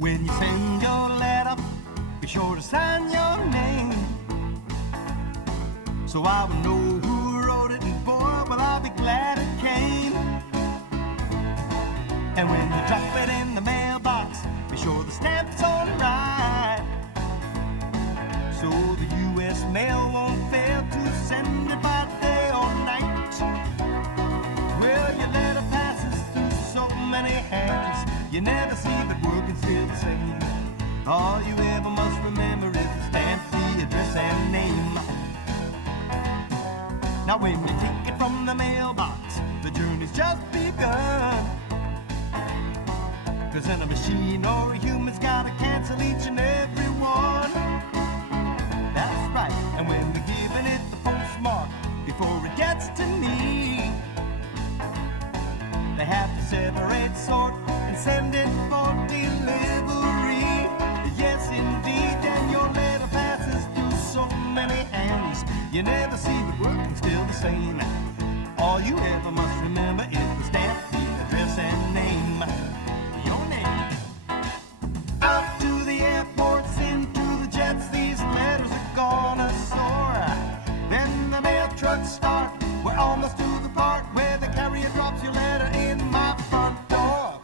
When you send your letter, be sure to sign your name, so I will know who wrote it, and boy, will I be glad it came. And when you drop it in the mailbox, be sure the stamp's on right, so the U.S. mail won't fail to send it by day or night. Well, your letter passes through so many hands, you never see but working still the same. All you ever must remember is the stamp, the address, and name. Now when you take it from the mailbox, the journey's just begun, 'cause then a machine or a human's gotta cancel each and every one. That's right, and when we're giving it the postmark before it gets to me, they have to separate, sort, and send it for delivery. Yes, indeed, and your letter passes through so many hands, you never see but working still the same. All you ever must remember is the stamp, the address, and name. Your name. Out to the airports, into the jets, these letters are gonna soar. Then the mail trucks start, we're almost to the part where the carrier drops your letter in my front door.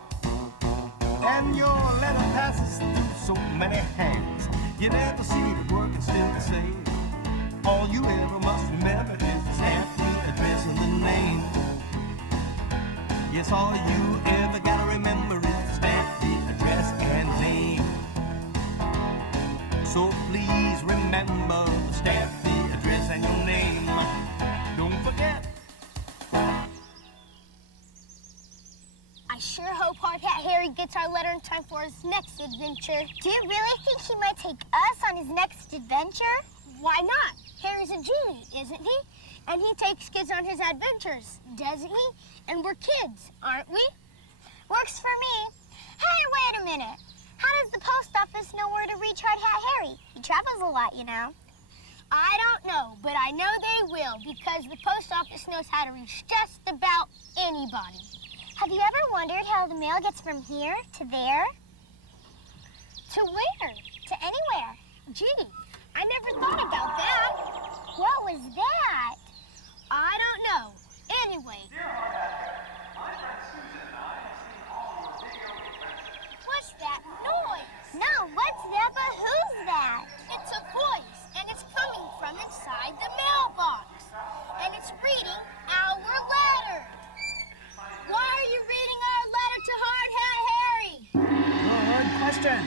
And your letter passes through so many hands, you never see but working still the same. All you ever must remember is the stamp, the address, and the name. Yes, all you ever gotta remember is the stamp, the address, and name. So please remember the stamp, the address, and your name. Don't forget. I sure hope Hard Hat Harry gets our letter in time for his next adventure. Do you really think he might take us on his next adventure? Why not? Harry's a genie, isn't he? And he takes kids on his adventures, doesn't he? And we're kids, aren't we? Works for me. Hey, wait a minute. How does the post office know where to reach Hard Hat Harry? He travels a lot, you know. I don't know, but I know they will, because the post office knows how to reach just about anybody. Have you ever wondered how the mail gets from here to there? To where? To anywhere. Gee, I never thought about that. What was that? I don't know. Anyway. Dear Hard Hat Harry, my friend Susan and I have seen all your video adventures. What's that noise? No, what's that, but who's that? It's a voice, and it's coming from inside the mailbox. And it's reading our letter. Why are you reading our letter to Hard Hat Harry? Good question.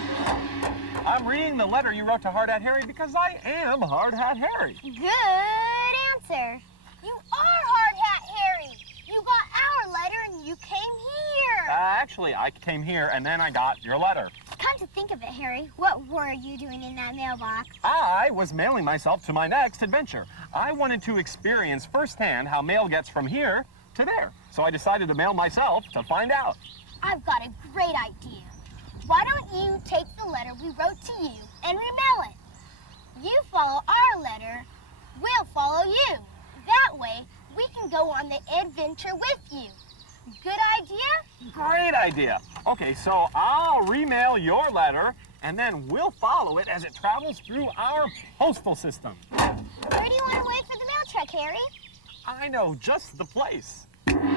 I'm reading the letter you wrote to Hard Hat Harry because I am Hard Hat Harry. Good answer. You are Hard Hat Harry. You got our letter and you came here. Actually, I came here and then I got your letter. Come to think of it, Harry, what were you doing in that mailbox? I was mailing myself to my next adventure. I wanted to experience firsthand how mail gets from here to there. So I decided to mail myself to find out. I've got a great idea. Why don't you take the letter we wrote to you and remail it? You follow our letter, we'll follow you. That way, we can go on the adventure with you. Good idea? Great idea. Okay, so I'll remail your letter, and then we'll follow it as it travels through our postal system. Where do you want to wait for the mail truck, Harry? I know just the place. Where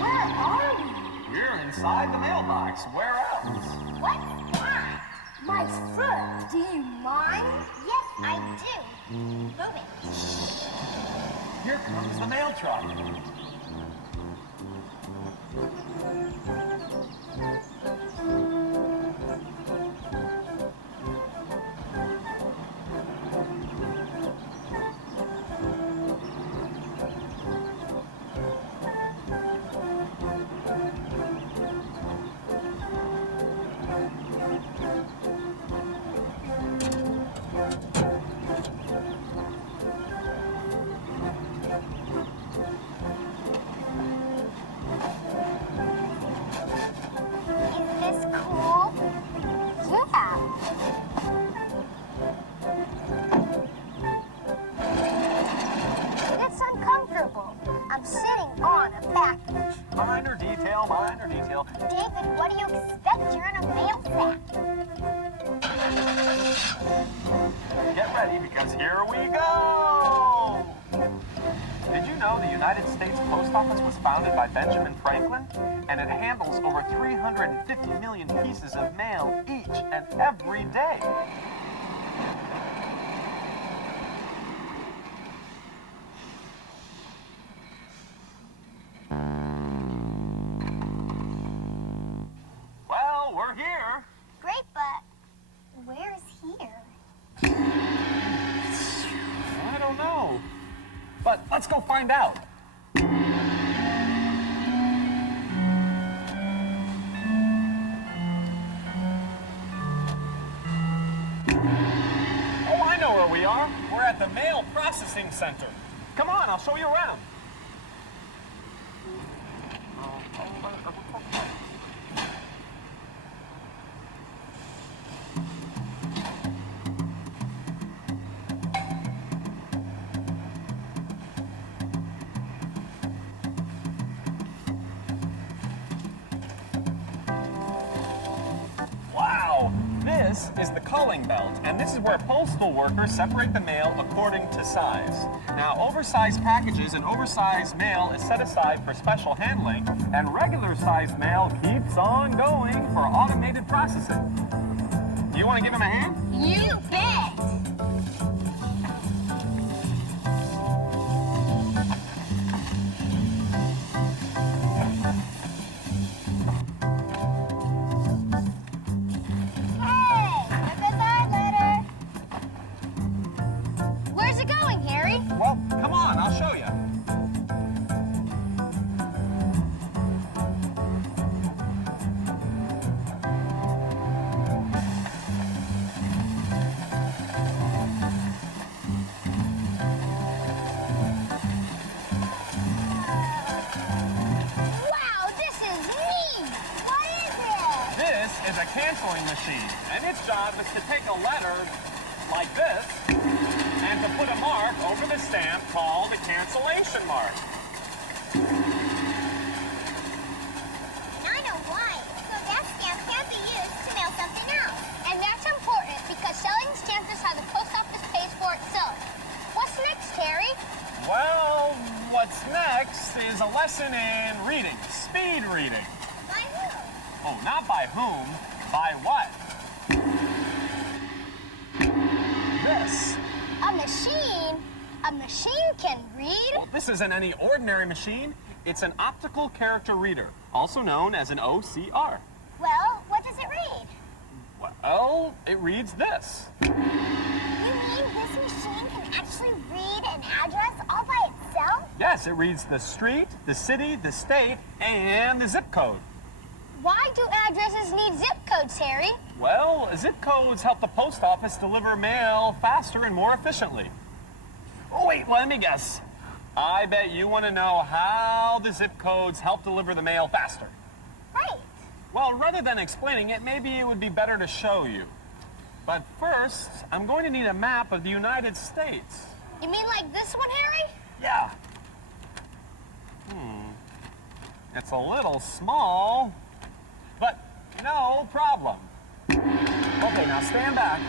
are we? We're inside the mailbox. Where else? What's that? My foot. Do you mind? Yes, I do. Move it. Here comes the mail truck. Minor detail, minor detail. David, what do you expect? You're in a mail Get ready because here we go! Did you know the United States Post Office was founded by Benjamin Franklin? And it handles over 350 million pieces of mail each and every day. Well, we're here. Great, but where's here? I don't know. But let's go find out. Oh, I know where we are. We're at the Mail Processing Center. Come on, I'll show you around. Wow, this is the culling belt, and this is where postal workers separate the mail according to size. Now, oversized packages and oversized mail is set aside for special handling, and regular-sized mail keeps on going for automated processing. You want to give him a hand? You bet! Hey, there goes our letter. Where's it going, Harry? Well, come on, I'll show you. Wow, this is neat! What is it? This is a canceling machine, and its job is to take a letter like this and to put a mark over the stamp called a cancellation mark. I know why. So that stamp can't be used to mail something else. And that's important because selling stamps is how the post office pays for itself. What's next, Harry? Well, what's next is a lesson in reading, speed reading. By who? Oh, not by whom, by what? This. A machine? A machine can read? Well, this isn't any ordinary machine. It's an optical character reader, also known as an OCR. Well, what does it read? Well, it reads this. You mean this machine can actually read an address all by itself? Yes, it reads the street, the city, the state, and the zip code. Why do addresses need zip codes, Harry? Well, zip codes help the post office deliver mail faster and more efficiently. Oh, wait, let me guess. I bet you want to know how the zip codes help deliver the mail faster. Right. Well, rather than explaining it, maybe it would be better to show you. But first, I'm going to need a map of the United States. You mean like this one, Harry? Yeah. It's a little small, but no problem. Okay, now stand back.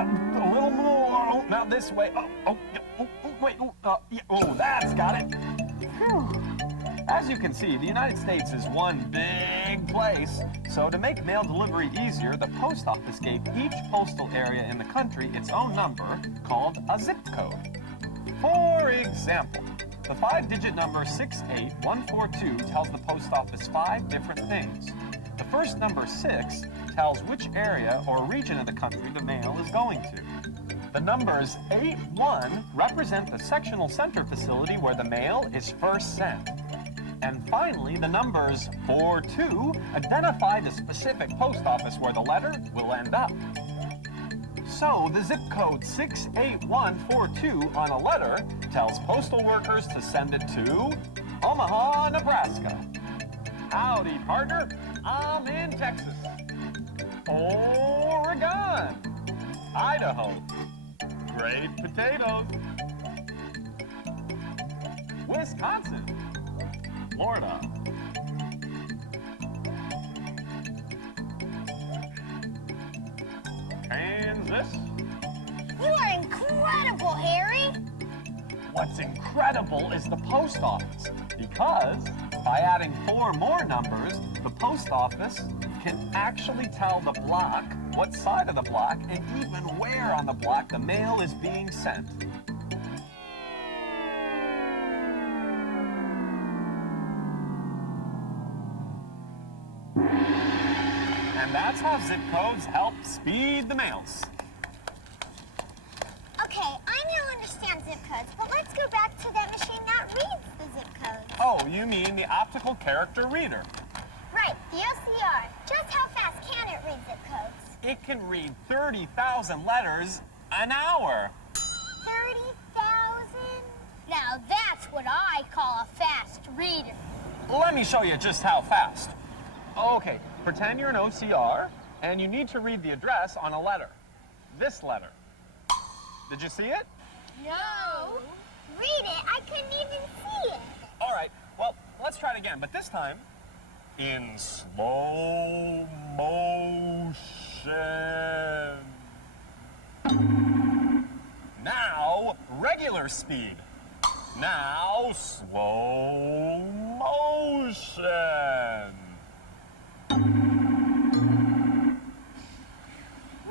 A little more. Oh, now this way. Wait. Oh, that's got it. Phew. As you can see, the United States is one big place. So to make mail delivery easier, the post office gave each postal area in the country its own number called a zip code. For example, the 5-digit number 68142 tells the post office 5 different things. The first number 6 tells which area or region of the country the mail is going to. The numbers 8-1 represent the sectional center facility where the mail is first sent. And finally, the numbers 4-2 identify the specific post office where the letter will end up. So the zip code 68142 on a letter tells postal workers to send it to Omaha, Nebraska. Howdy, partner. I'm in Texas. Oregon. Idaho. Great potatoes. Wisconsin. Florida. Kansas. You are incredible, Harry. What's incredible is the post office, because by adding 4 more numbers, the post office can actually tell the block what side of the block and even where on the block the mail is being sent. And that's how zip codes help speed the mails. Okay, I now understand zip codes, but let's go back to that machine that reads the zip codes. Oh, you mean the optical character reader. Right, the OCR. Just how fast can it read zip codes? It can read 30,000 letters an hour. 30,000? Now that's what I call a fast reader. Let me show you just how fast. Okay, pretend you're an OCR, and you need to read the address on a letter. This letter. Did you see it? No. Read it? I couldn't even see it. All right, well, let's try it again, but this time in slow motion. Now, regular speed. Now, slow motion.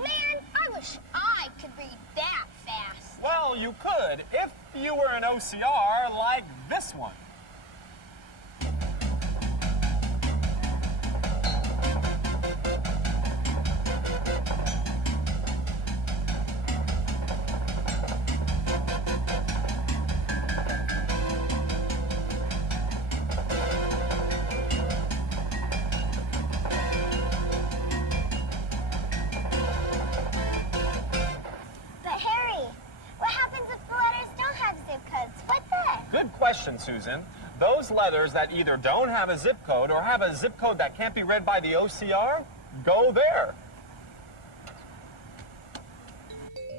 Man, I wish I could read that fast. Well, you could if you were an OCR like this one. But Harry, what happens if the letters don't have zip codes? What then? Good question, Susan. Those letters that either don't have a zip code or have a zip code that can't be read by the OCR, go there.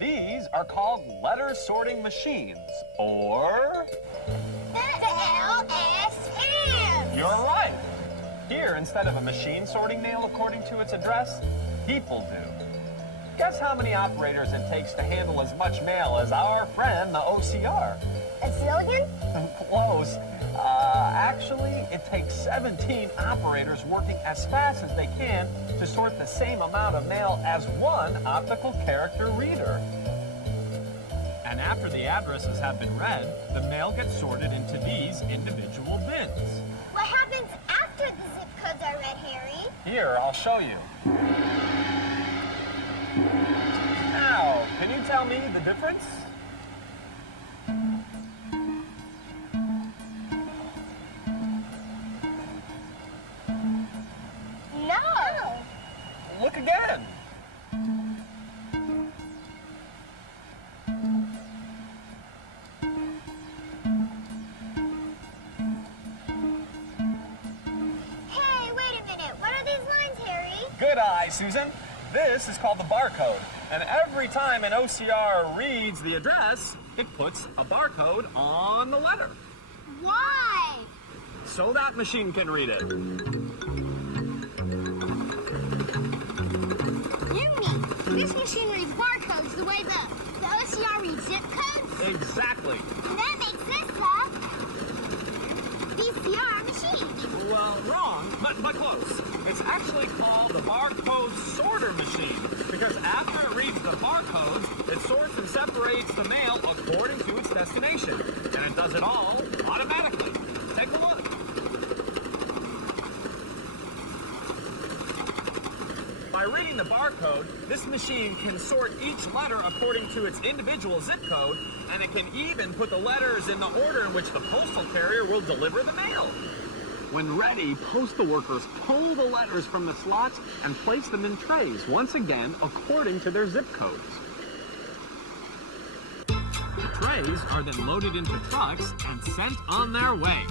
These are called letter sorting machines, or... The LSM! You're right. Here, instead of a machine sorting mail according to its address, people do. Guess how many operators it takes to handle as much mail as our friend, the OCR? A zillion? Close. Actually, it takes 17 operators working as fast as they can to sort the same amount of mail as one optical character reader. And after the addresses have been read, the mail gets sorted into these individual bins. What happens after the zip codes are read, Harry? Here, I'll show you. Now, can you tell me the difference? No. Look again. Hey, wait a minute. What are these lines, Harry? Good eye, Susan. This is called the barcode. And every time an OCR reads the address, it puts a barcode on the letter. Why? So that machine can read it. You mean this machine reads barcodes the way the OCR reads zip codes? Exactly. And that makes this a VCR machine. Well, wrong, but close. It's actually called the barcode sorter machine because after it reads the barcodes, it sorts and separates the mail according to its destination. And it does it all automatically. Take a look. By reading the barcode, this machine can sort each letter according to its individual zip code, and it can even put the letters in the order in which the postal carrier will deliver the mail. When ready, postal workers pull the letters from the slots and place them in trays, once again, according to their zip codes. The trays are then loaded into trucks and sent on their way.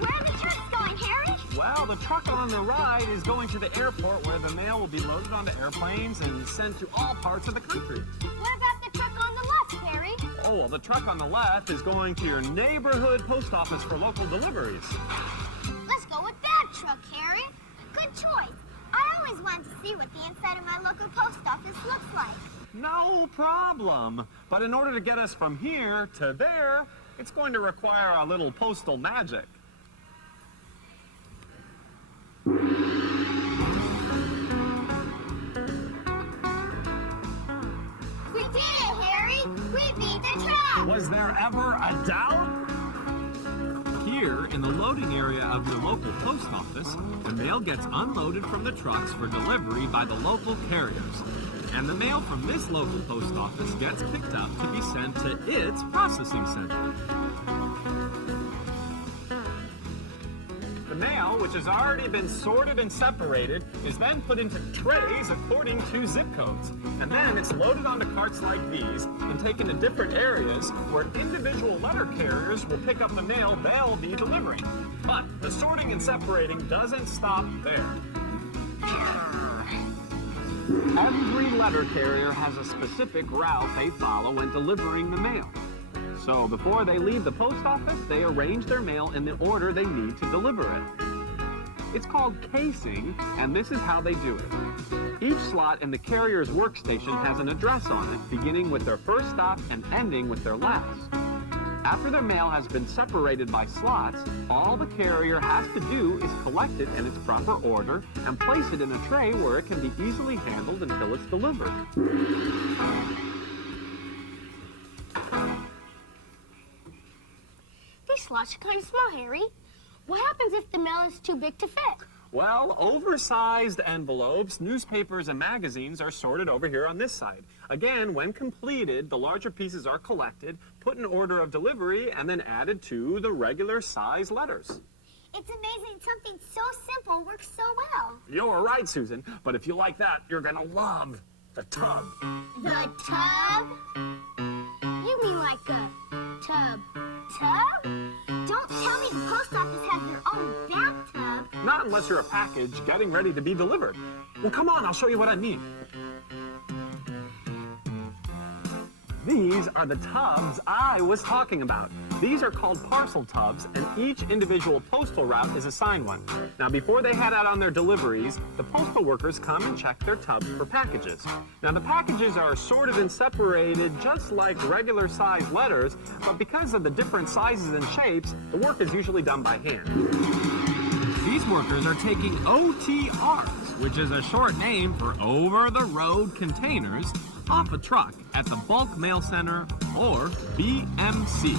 Where are the trucks going, Harry? Well, the truck on the right is going to the airport where the mail will be loaded onto airplanes and sent to all parts of the country. What about the truck on the left, Harry? Oh, well, the truck on the left is going to your neighborhood post office for local deliveries. Let's go with that truck, Harry. Good choice. I always wanted to see what the inside of my local post office looks like. No problem. But in order to get us from here to there, it's going to require a little postal magic. We did it, Harry! We beat the truck! Was there ever a doubt? Here, in the loading area of your local post office, the mail gets unloaded from the trucks for delivery by the local carriers. And the mail from this local post office gets picked up to be sent to its processing center. The mail, which has already been sorted and separated, is then put into trays according to zip codes. And then it's loaded onto carts like these and taken to different areas where individual letter carriers will pick up the mail they'll be delivering. But the sorting and separating doesn't stop there. Every letter carrier has a specific route they follow when delivering the mail. So before they leave the post office, they arrange their mail in the order they need to deliver it. It's called casing, and this is how they do it. Each slot in the carrier's workstation has an address on it, beginning with their first stop and ending with their last. After their mail has been separated by slots, all the carrier has to do is collect it in its proper order and place it in a tray where it can be easily handled until it's delivered. These slots are kind of small, Harry. What happens if the mail is too big to fit? Well, oversized envelopes, newspapers, and magazines are sorted over here on this side. Again, when completed, the larger pieces are collected, put in order of delivery, and then added to the regular size letters. It's amazing something so simple works so well. You're right, Susan, but if you like that, you're gonna love the tub. The tub? You mean like a tub? Tub? Don't tell me the post office has their own bathtub. Not unless you're a package getting ready to be delivered. Well, come on, I'll show you what I mean. These are the tubs I was talking about. These are called parcel tubs, and each individual postal route is assigned one. Now, before they head out on their deliveries, the postal workers come and check their tubs for packages. Now, the packages are sorted and separated just like regular size letters, but because of the different sizes and shapes, the work is usually done by hand. These workers are taking OTRs, which is a short name for over-the-road containers, off a truck at the Bulk Mail Center, or BMC.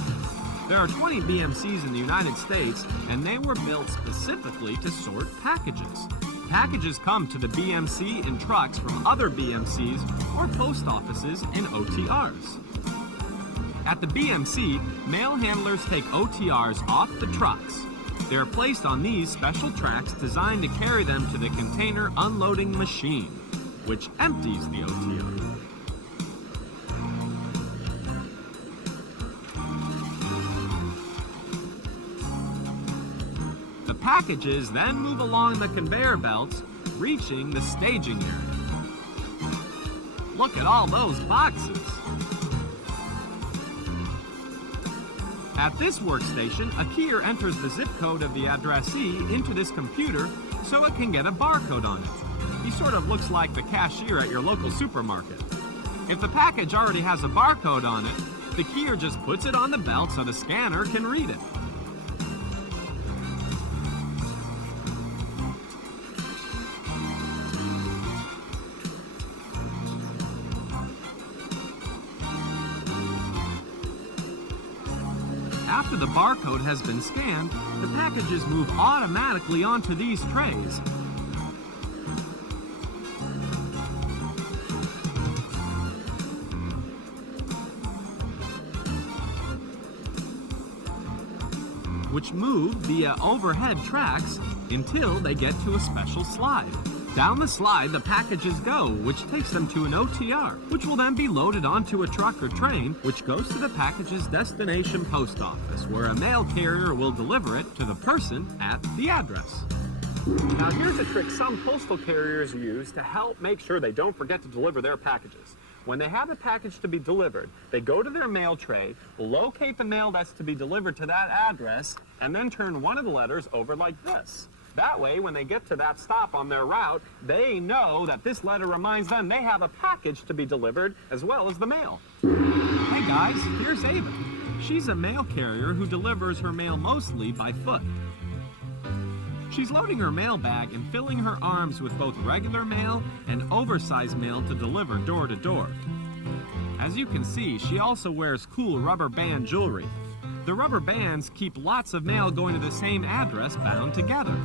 There are 20 BMCs in the United States, and they were built specifically to sort packages. Packages come to the BMC in trucks from other BMCs or post offices in OTRs. At the BMC, mail handlers take OTRs off the trucks. They are placed on these special tracks designed to carry them to the container unloading machine, which empties the OTR. The packages then move along the conveyor belts, reaching the staging area. Look at all those boxes. At this workstation, a keyer enters the zip code of the addressee into this computer so it can get a barcode on it. He sort of looks like the cashier at your local supermarket. If the package already has a barcode on it, the keyer just puts it on the belt so the scanner can read it. After the barcode has been scanned, the packages move automatically onto these trays. Which move via overhead tracks until they get to a special slide. Down the slide, the packages go, which takes them to an OTR, which will then be loaded onto a truck or train, which goes to the package's destination post office, where a mail carrier will deliver it to the person at the address. Now here's a trick some postal carriers use to help make sure they don't forget to deliver their packages. When they have a package to be delivered, they go to their mail tray, locate the mail that's to be delivered to that address, and then turn one of the letters over like this. That way, when they get to that stop on their route, they know that this letter reminds them they have a package to be delivered as well as the mail. Hey guys, here's Ava. She's a mail carrier who delivers her mail mostly by foot. She's loading her mail bag and filling her arms with both regular mail and oversized mail to deliver door to door. As you can see, she also wears cool rubber band jewelry. The rubber bands keep lots of mail going to the same address bound together.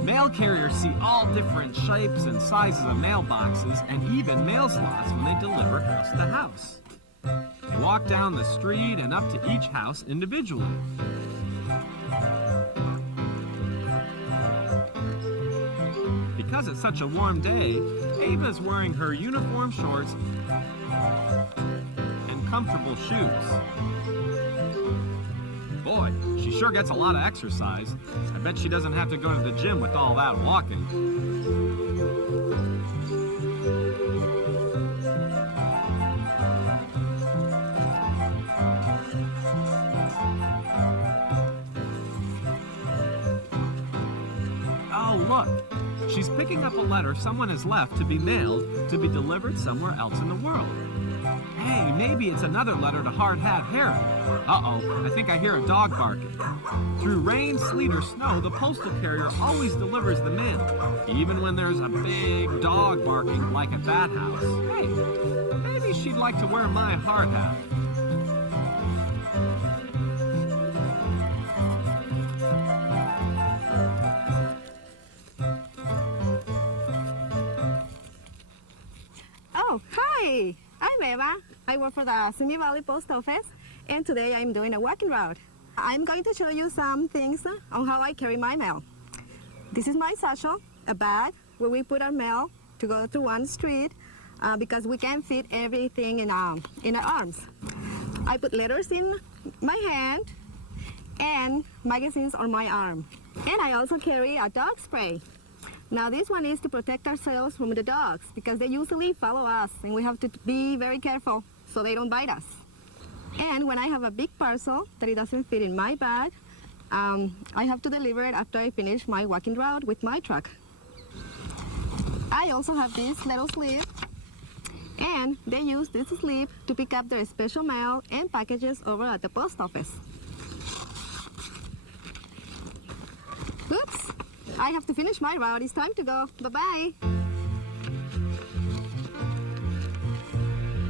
Mail carriers see all different shapes and sizes of mailboxes and even mail slots when they deliver house to house. They walk down the street and up to each house individually. Because it's such a warm day, Ava's wearing her uniform shorts and comfortable shoes. Boy, she sure gets a lot of exercise. I bet she doesn't have to go to the gym with all that walking. Oh, look. She's picking up a letter someone has left to be mailed to be delivered somewhere else in the world. Hey, maybe it's another letter to Hard Hat Harry. Uh-oh, I think I hear a dog barking. Through rain, sleet, or snow, the postal carrier always delivers the mail, even when there's a big dog barking like at that house. Hey, maybe she'd like to wear my hard hat. Oh, hi! I'm Eva. I work for the Simi Valley Post Office, and today I'm doing a walking route. I'm going to show you some things on how I carry my mail. This is my satchel, a bag where we put our mail to go through one street because we can't fit everything in our arms. I put letters in my hand and magazines on my arm. And I also carry a dog spray. Now this one is to protect ourselves from the dogs because they usually follow us and we have to be very careful so they don't bite us. And when I have a big parcel that it doesn't fit in my bag, I have to deliver it after I finish my walking route with my truck. I also have this little slip, and they use this slip to pick up their special mail and packages over at the post office. Oops! I have to finish my route. It's time to go. Bye-bye.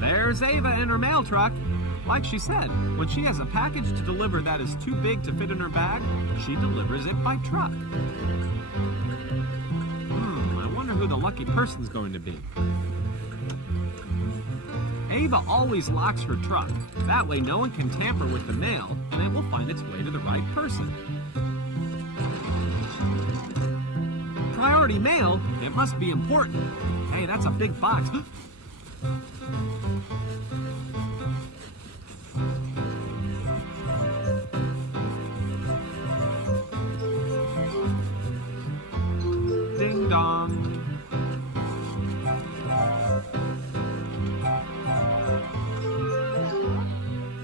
There's Ava in her mail truck. Like she said, when she has a package to deliver that is too big to fit in her bag, she delivers it by truck. I wonder who the lucky person's going to be. Ava always locks her truck. That way no one can tamper with the mail, and it will find its way to the right person. Priority mail, it must be important. Hey, that's a big box. Ding dong.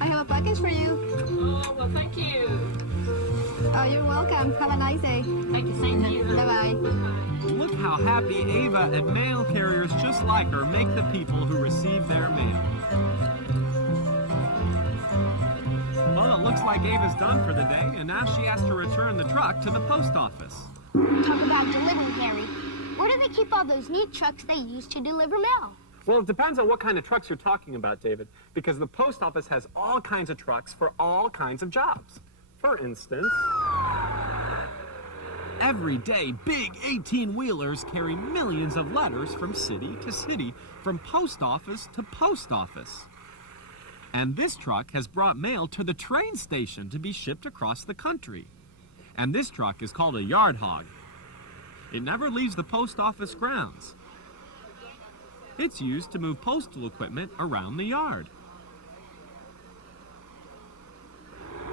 I have a package for you. Oh, well, thank you. Oh, you're welcome. Have a nice day. Thank you, same to you. Bye-bye. Look how happy Ava and mail carriers just like her make the people who receive their mail. Well, it looks like Ava's done for the day, and now she has to return the truck to the post office. Talk about delivery, Harry. Where do they keep all those neat trucks they use to deliver mail? Well, it depends on what kind of trucks you're talking about, David, because the post office has all kinds of trucks for all kinds of jobs. For instance, every day, big 18-wheelers carry millions of letters from city to city, from post office to post office. And this truck has brought mail to the train station to be shipped across the country. And this truck is called a yard hog. It never leaves the post office grounds. It's used to move postal equipment around the yard.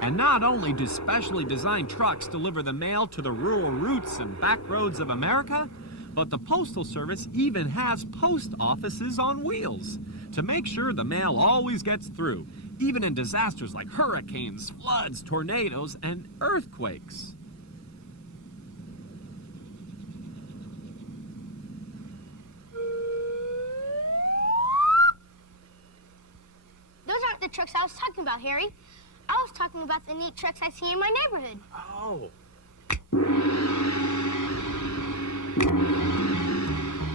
And not only do specially designed trucks deliver the mail to the rural routes and back roads of America, but the Postal Service even has post offices on wheels to make sure the mail always gets through, even in disasters like hurricanes, floods, tornadoes, and earthquakes. Those aren't the trucks I was talking about, Harry. I was talking about the neat trucks I see in my neighborhood. Oh.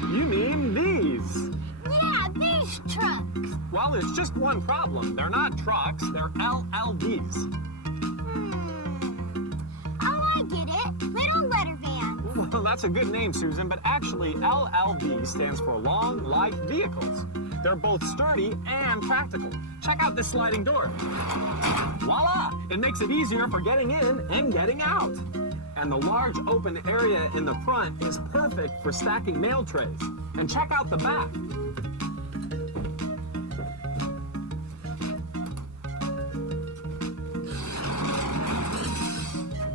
You mean these? Yeah, these trucks. Well, there's just one problem. They're not trucks, they're LLVs. Oh, I get it. Little letter vans. Well, that's a good name, Susan, but actually LLV stands for Long Life Vehicles. They're both sturdy and practical. Check out this sliding door. Voila! It makes it easier for getting in and getting out. And the large open area in the front is perfect for stacking mail trays. And check out the back.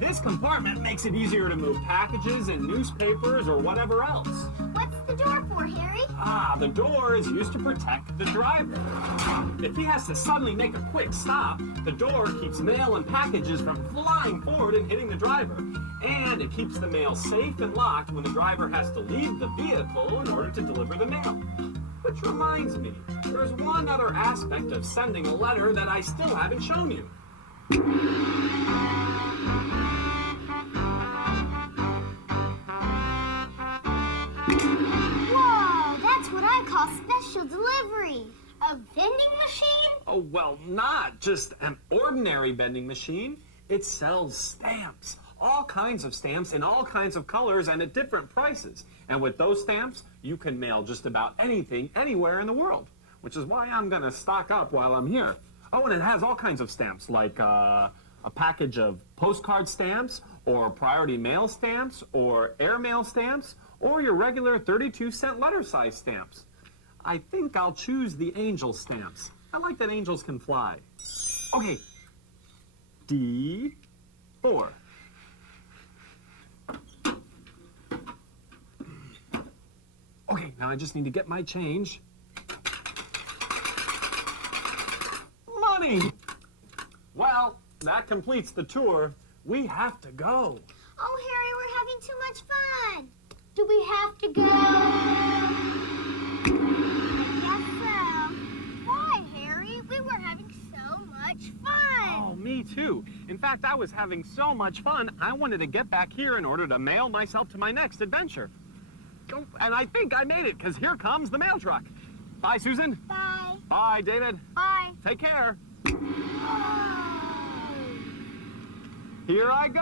This compartment makes it easier to move packages and newspapers or whatever else. What's the door for, Harry? Ah, the door is used to protect the driver. If he has to suddenly make a quick stop, the door keeps mail and packages from flying forward and hitting the driver. And it keeps the mail safe and locked when the driver has to leave the vehicle in order to deliver the mail. Which reminds me, there's one other aspect of sending a letter that I still haven't shown you. Whoa, that's what I call special delivery. A vending machine? Oh, well, not just an ordinary vending machine. It sells stamps. All kinds of stamps in all kinds of colors and at different prices. And with those stamps, you can mail just about anything, anywhere in the world. Which is why I'm going to stock up while I'm here. Oh, and it has all kinds of stamps, like a package of postcard stamps, or priority mail stamps, or airmail stamps, or your regular 32-cent letter-size stamps. I think I'll choose the angel stamps. I like that angels can fly. Okay, D4. Okay, now I just need to get my change. Money! Well, that completes the tour. We have to go. Oh, Harry, we're having too much fun. Do we have to go? I guess so. Why, Harry? We were having so much fun. Oh, me too. In fact, I was having so much fun, I wanted to get back here in order to mail myself to my next adventure. Oh, and I think I made it, because here comes the mail truck. Bye, Susan. Bye. Bye, David. Bye. Take care. Oh. Here I go!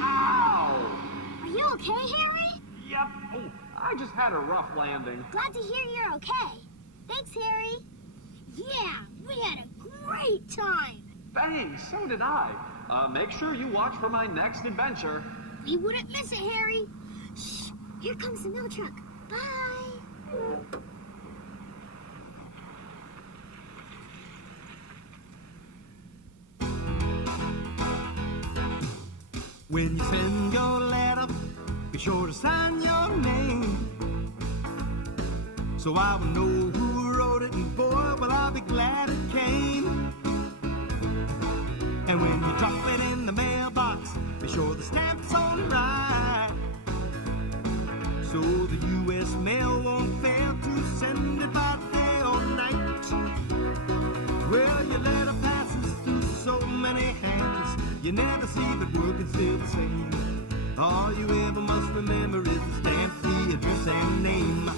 Ow! Are you okay, Harry? Yep. Oh, I just had a rough landing. Glad to hear you're okay. Thanks, Harry. Yeah, we had a great time. Thanks, so did I. Make sure you watch for my next adventure. We wouldn't miss it, Harry. Shh, here comes the mail truck. Bye. When you send your letter, be sure to sign your name, so I will know who wrote it, and boy, will I be glad it came. And when you drop it in the mailbox, be sure the stamp's on right, so the U.S. mail won't fail to send it by day or night. Well, your letter passes through so many hands, you never see that working still the same. All you ever must remember is the stamp, the address, and name.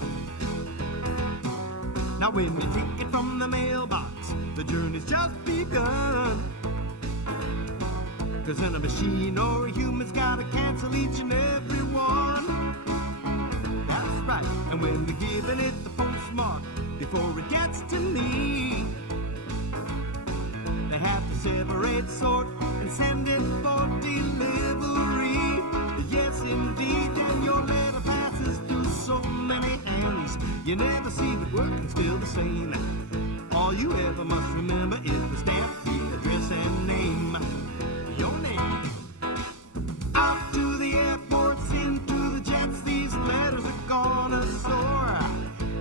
Now when you take it from the mailbox, the journey's just begun. 'Cause in a machine or a human's gotta cancel each and every one. That's right, and when we're giving it the postmark, before it gets to red sort and send it for delivery. Yes, indeed, and your letter passes through so many hands. You never see it working still the same. All you ever must remember is the stamp, the address, and name. Your name. Out to the airports, into the jets, these letters are gonna soar.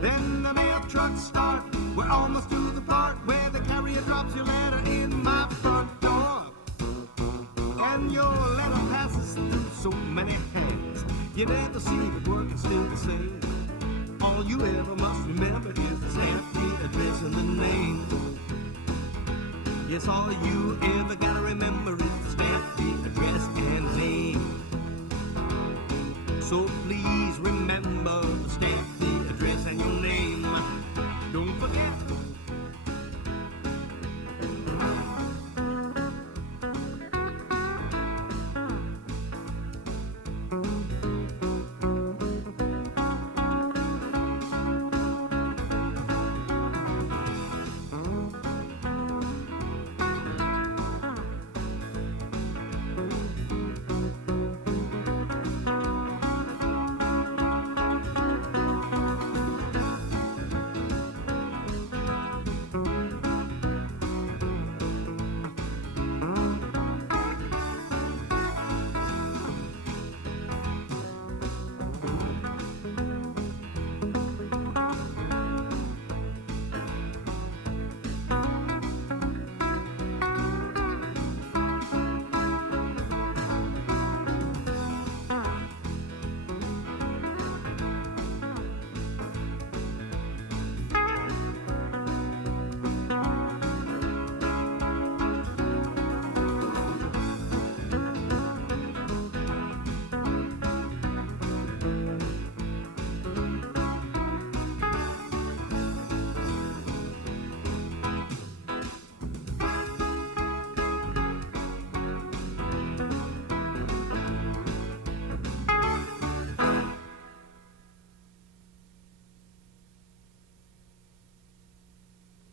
Then the mail trucks start. We're almost to the part where the carrier drops your letter in my front door. And your letter passes through so many hands. You never see it working still the same. All you ever must remember is the stamp, the address, and the name. Yes, all you ever gotta remember is the stamp, the address, and name. So please remember the stamp, the address, and your name. Don't forget.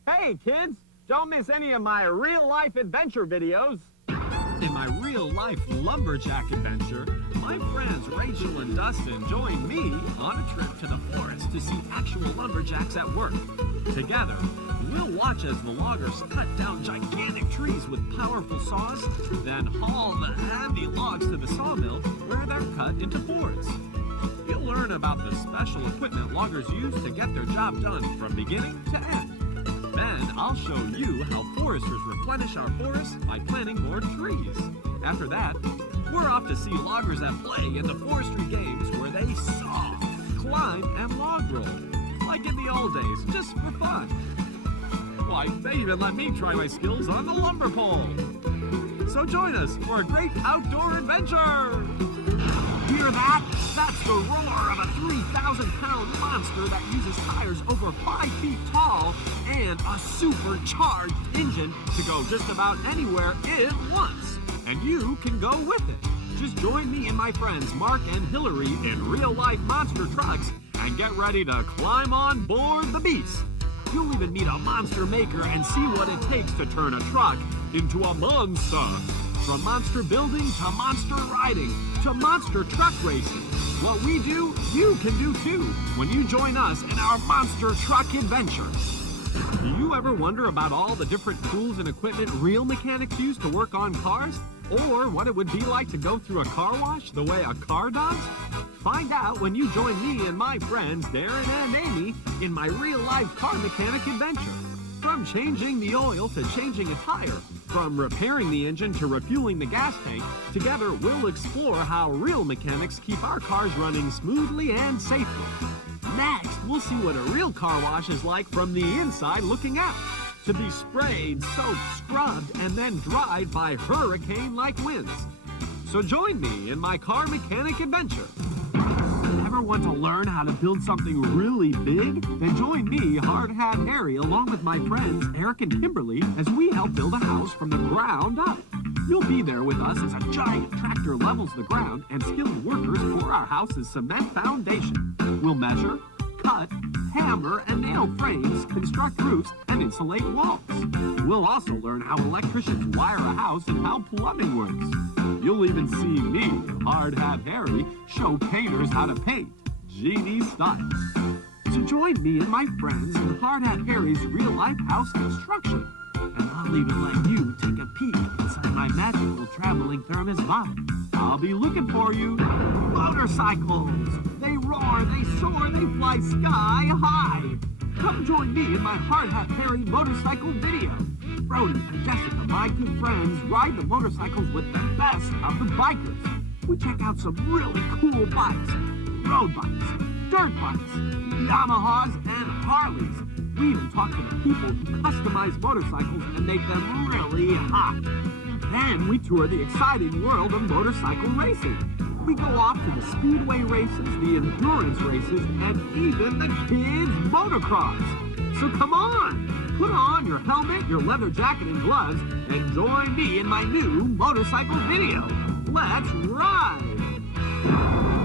Hey, kids! Don't miss any of my real-life adventure videos. In my real-life lumberjack adventure, my friends Rachel and Dustin joined me on a trip to the forest to see actual lumberjacks at work. Together, we'll watch as the loggers cut down gigantic trees with powerful saws, then haul the heavy logs to the sawmill where they're cut into boards. You'll learn about the special equipment loggers use to get their job done from beginning to end. Then I'll show you how foresters replenish our forests by planting more trees. After that, we're off to see loggers at play in the forestry games where they saw, climb, and log roll, like in the old days, just for fun. Why, they even let me try my skills on the lumber pole. So join us for a great outdoor adventure! Hear that? That's the roar of a 3,000-pound monster that uses tires over 5 feet tall and a supercharged engine to go just about anywhere it wants. And you can go with it. Just join me and my friends Mark and Hillary in real-life monster trucks and get ready to climb on board the beast. You'll even meet a monster maker and see what it takes to turn a truck into a monster. From monster building to monster riding to monster truck racing. What we do, you can do too when you join us in our monster truck adventure. Do you ever wonder about all the different tools and equipment real mechanics use to work on cars? Or what it would be like to go through a car wash the way a car does? Find out when you join me and my friends Darren and Amy in my real-life car mechanic adventure. From changing the oil to changing a tire, from repairing the engine to refueling the gas tank, together we'll explore how real mechanics keep our cars running smoothly and safely. Next, we'll see what a real car wash is like from the inside looking out. To be sprayed, soaked, scrubbed, and then dried by hurricane-like winds. So join me in my car mechanic adventure. Ever want to learn how to build something really big? Then join me, Hard Hat Harry, along with my friends Eric and Kimberly, as we help build a house from the ground up. You'll be there with us as a giant tractor levels the ground and skilled workers pour our house's cement foundation. We'll measure, cut, hammer, and nail frames, construct roofs, and insulate walls. We'll also learn how electricians wire a house and how plumbing works. You'll even see me, Hard Hat Harry, show painters how to paint, genie style. So join me and my friends in Hard Hat Harry's real-life house construction. And I'll even let you take a peek inside my magical traveling thermos body. I'll be looking for you. Motorcycles! They roar, they soar, they fly sky high. Come join me in my Hard Hat Harry motorcycle video. Brody and Jessica, my good friends, ride the motorcycles with the best of the bikers. We check out some really cool bikes, road bikes, dirt bikes, Yamahas, and Harleys. We even talk to the people who customize motorcycles and make them really hot. Then we tour the exciting world of motorcycle racing. We go off to the speedway races, the endurance races, and even the kids' motocross. So come on, put on your helmet, your leather jacket, and gloves, and join me in my new motorcycle video. Let's ride!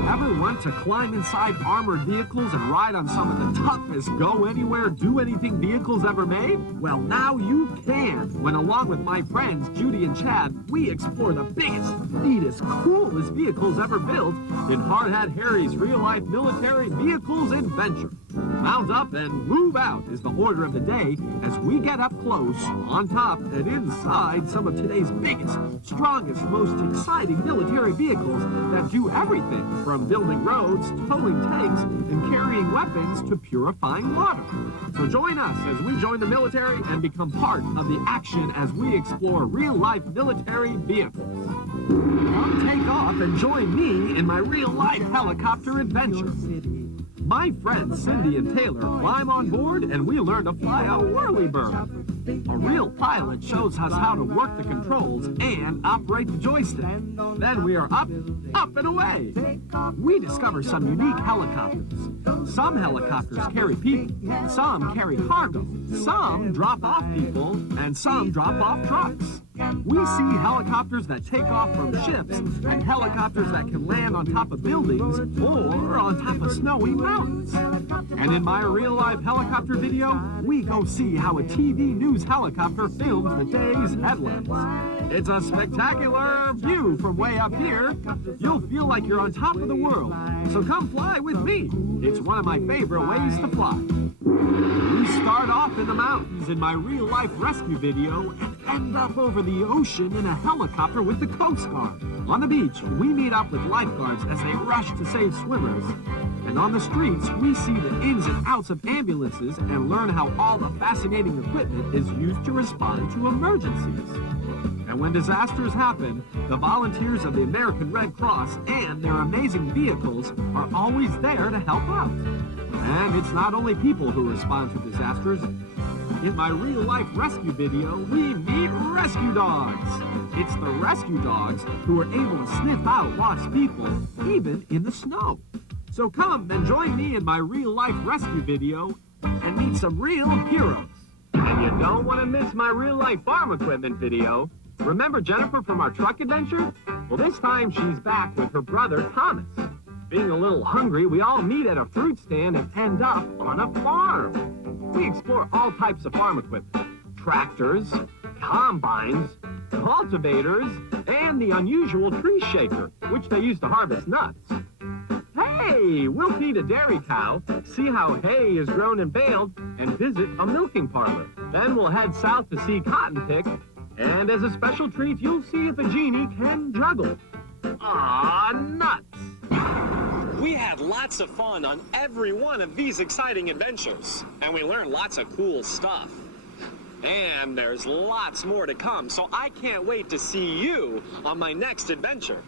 Ever want to climb inside armored vehicles and ride on some of the toughest go-anywhere, do-anything vehicles ever made? Well, now you can, when along with my friends Judy and Chad, we explore the biggest, neatest, coolest vehicles ever built in Hard Hat Harry's real-life military vehicles adventure. Mount up and move out is the order of the day as we get up close, on top, and inside some of today's biggest, strongest, most exciting military vehicles that do everything from building roads, towing tanks, and carrying weapons to purifying water. So join us as we join the military and become part of the action as we explore real-life military vehicles. Come take off and join me in my real-life helicopter adventure. My friends Cindy and Taylor climb on board and we learn to fly a whirlybird. A real pilot shows us how to work the controls and operate the joystick. Then we are up and away. We discover some unique helicopters. Some helicopters carry people, some carry cargo, some drop off people, and some drop off trucks. We see helicopters that take off from ships and helicopters that can land on top of buildings or on top of snowy mountains. And in my real-life helicopter video, we go see how a TV news helicopter films the day's headlines. It's a spectacular view from way up here. You'll feel like you're on top of the world. So come fly with me. It's one of my favorite ways to fly. We start off in the mountains in my real-life rescue video and end up over the ocean in a helicopter with the Coast Guard. On the beach, we meet up with lifeguards as they rush to save swimmers. And on the streets, we see the ins and outs of ambulances and learn how all the fascinating equipment is used to respond to emergencies. And when disasters happen, the volunteers of the American Red Cross and their amazing vehicles are always there to help out. And it's not only people who respond to disasters. In my real-life rescue video, we meet rescue dogs. It's the rescue dogs who are able to sniff out lost people, even in the snow. So come and join me in my real-life rescue video and meet some real heroes. And you don't want to miss my real-life farm equipment video. Remember Jennifer from our truck adventure? Well, this time she's back with her brother, Thomas. Being a little hungry, we all meet at a fruit stand and end up on a farm. We explore all types of farm equipment. Tractors, combines, cultivators, and the unusual tree shaker, which they use to harvest nuts. Hey, we'll feed a dairy cow, see how hay is grown and baled, and visit a milking parlor. Then we'll head south to see cotton picked, and as a special treat, you'll see if a genie can juggle. Ah, nuts! We had lots of fun on every one of these exciting adventures, and we learned lots of cool stuff. And there's lots more to come, so I can't wait to see you on my next adventure.